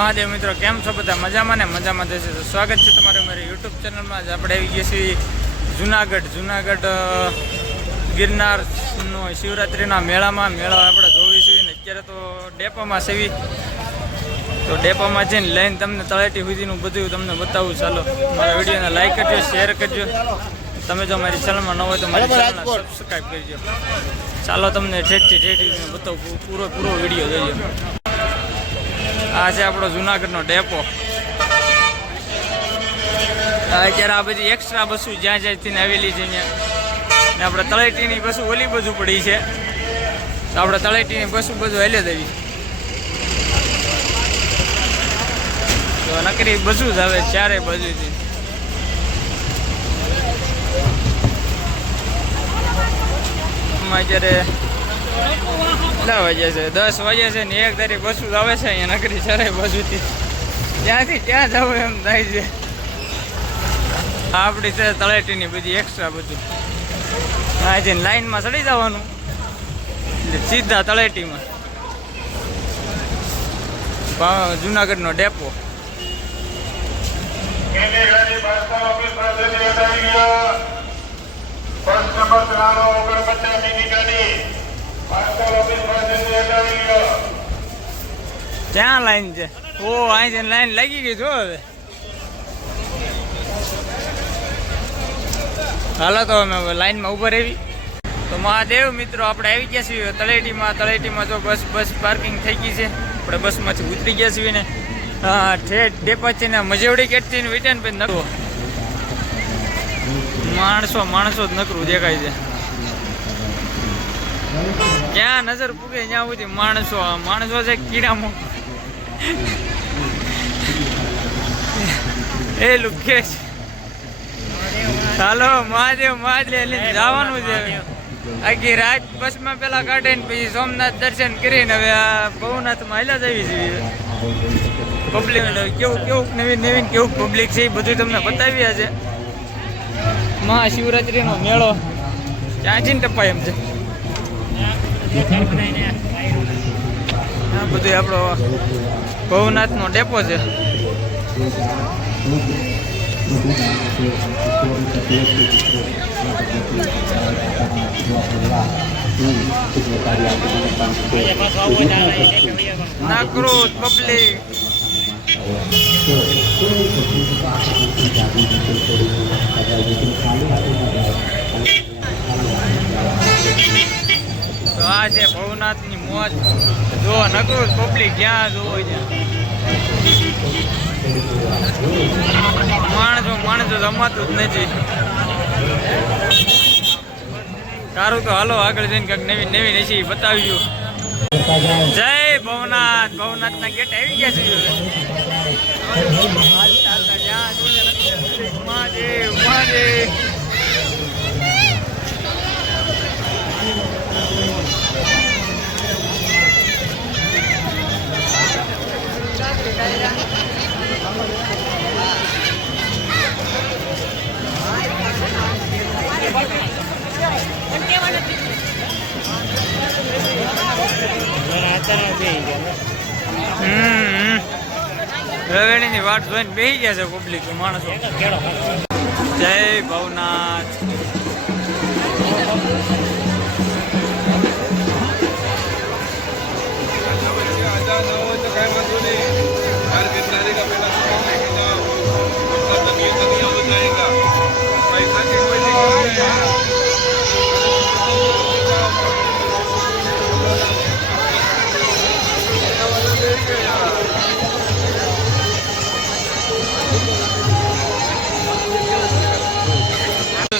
મહાદેવ મિત્રો, કેમ છો બધા? મજામાં ને? મજામાં જશે તો સ્વાગત છે તમારું મારી યુટ્યુબ ચેનલમાં. આપણે આવી ગયા છીએ જુનાગઢ ગિરનારનો શિવરાત્રિના મેળામાં. મેળા આપણે જોઈશું ને અત્યારે તો ડેપોમાં સેવી, તો ડેપોમાં જઈને લઈને તમને તળેટી સુધીનું બધું તમને બતાવું. ચાલો મારા વિડીયોને લાઈક કરજો, શેર કરજો. તમે જો મારી ચેનલમાં ન હોય તો મારી ચેનલને સબસ્ક્રાઈબ કરજો. ચાલો તમને ઠેઠથી બતાવું, પૂરો વિડીયો જોઈજો. આ છે આપણો જુનાગઢનો ડેપો. અત્યારે આ બધી એક્સ્ટ્રા બસો જ્યાં જ્યાંથી આવેલી છે અહીંયા, ને આપણે તળેટીની બસો ઓલી બાજુ પડી છે, તો આપણે તળેટીની બસો બધું હેલે દેવી. તો નકરી બસો જ આવે ચારે બાજુથી. અત્યારે કેટલા વાગ્યા છે? 10 વાગ્યા છે ને એક તારી બસો આવે છે અહીંયા નકરી ચારે બાજુથી. ત્યાંથી ક્યાં જવું એમ થાય છે. આપણી છે તળેટીની બધી એક્સ્ટ્રા બધું. હા જઈને લાઈનમાં ચડી જવાનું સીધા તળેટીમાં. જુનાગઢનો ડેપો. ક્યાં લાઈન છે? ઓ અહીં છે લાઈન લાગી ગઈ. જો હવે હાલો તો અમે લાઈનમાં ઊભા રહેવી. તો મહાદેવ મિત્રો, આપણે આવી ગયા છીએ તળેટીમાં. જો બસ પાર્કિંગ થઈ ગઈ છે. આપણે બસમાંથી ઉતરી ગયા છીએ ને ઠેઠ ડેપા છે ને મજેવડી કેટલી વિટેન પછી નકરો માણસો જ નકરું દેખાય છે. ક્યાં નજર પૂગે ત્યાં સુધી માણસો છે. કીડામો એ લુકે છે. ચાલો મહાદેવ જવાનું છે. આખી રાત બસમાં પેલા કાઢે ને પછી સોમનાથ દર્શન કરીને હવે આ ભવનાથમાં હાલ્યા જવી જોઈએ. પબ્લિક કેવું નવીન કેવું પબ્લિક છે એ બધું તમને બતાવ્યા છે. મહાશિવરાત્રિનો મેળો ક્યાંથી ને ટપાય એમ છે. આ બધું આપણો ભવનાથનો ડેપો છે. નાકરોત પબ્લિક. તો આ છે ભવનાથની મોજ. જો નકરું પબ્લિક જ્યાં જોવો ત્યાં માણસો રમાતું જ નથી. સારું તો હાલો આગળ જઈને કંઈક નવીન એસી બતાવ્યું. જય ભવનાથના ગેટ આવી ગયા છે. મહાદેવ રવેણીની વાટ જોઈને બેસી ગયા છે પબ્લિક માણસો. જય ભવનાથ.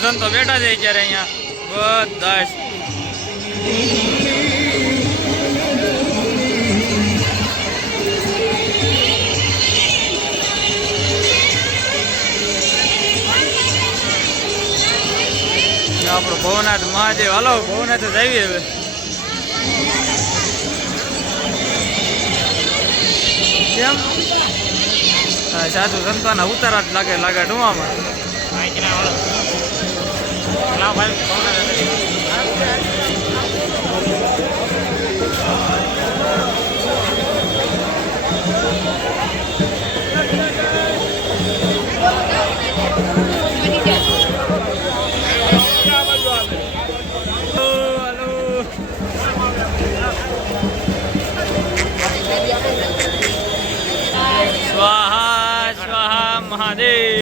સંતો બેઠા છે અત્યારે અહીંયા બધા. આપણો ભવનાથ મહાદેવ. હાલો ભવનાથ જ આવી હવે. કેમ સાધુ સંતોના ઉતારા જ લાગે ડુવામાં. મહાદેવ.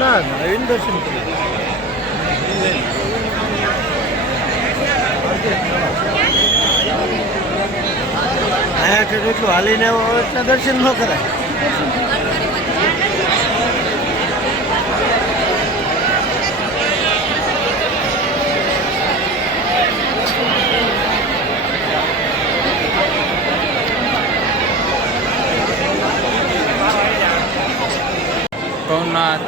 ના નવીન દર્શન અહીંયા કેટલું હાલીને એટલા દર્શન ન કરાય. ભવનાથ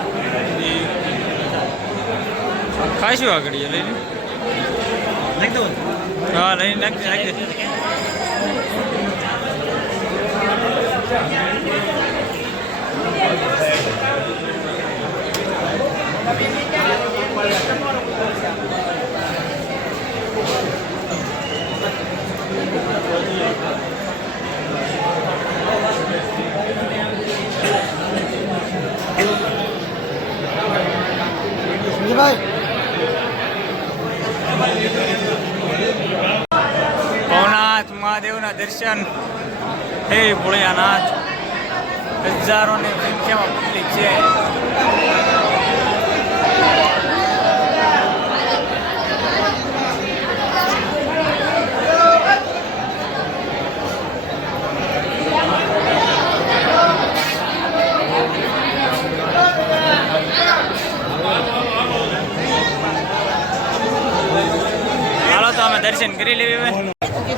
ખાઈશું આગળ લઈને હા લઈને નાખી ભવનાથ મહાદેવના દર્શન. હે ભોળિયાનાથ, હજારોની સંખ્યામાં પબ્લિક છે. હાલો તો અમે દર્શન કરી લેવી.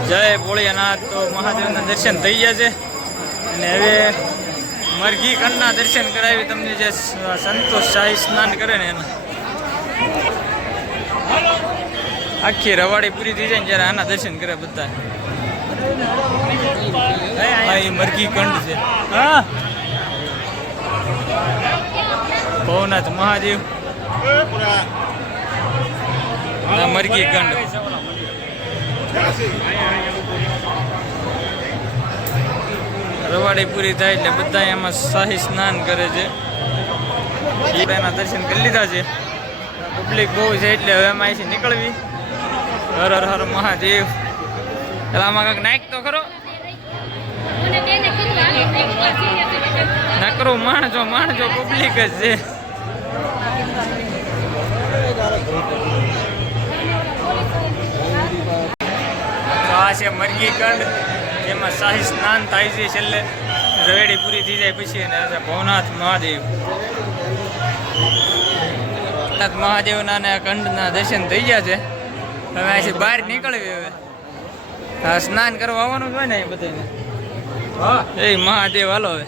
જય ભોળિયાનાથ. તો મહાદેવના દર્શન થઈ ગયા છે અને હવે મરઘી કંડના દર્શન કરાવી તમને. જે સંતોષ શાહી સ્નાન કરે ને એના આખી રવાડી પૂરી થઈ જાય ને જ્યારે આના દર્શન કરે બધા. એ મરઘી કંડ છે. હા ભવનાથ મહાદેવ મરઘી કંડ. રવાડી પૂરી થાય એટલે બધા એમાં શાહી સ્નાન કરે છે. એના દર્શન કરી લીધા છે. પબ્લિક બહુ છે એટલે હવે એમાં અહીંથી નીકળવી. હર હર હર મહાદેવ. એટલે આમાં કાંઈક નાખ તો ખરો. નકરું માણજો પબ્લિક જ છે. આ છે મરઘી કંડ, જેમાં શાહી સ્નાન થાય છે છેલ્લે રવેડી પૂરી થઈ જાય પછી. અને ભવનાથ મહાદેવ મહાદેવના ને કંડના દર્શન થઈ ગયા છે. હવે અહીંથી બહાર નીકળવી. હવે સ્નાન કરવા આવવાનું જ હોય ને એ બધાને. એ મહાદેવ હાલો હવે.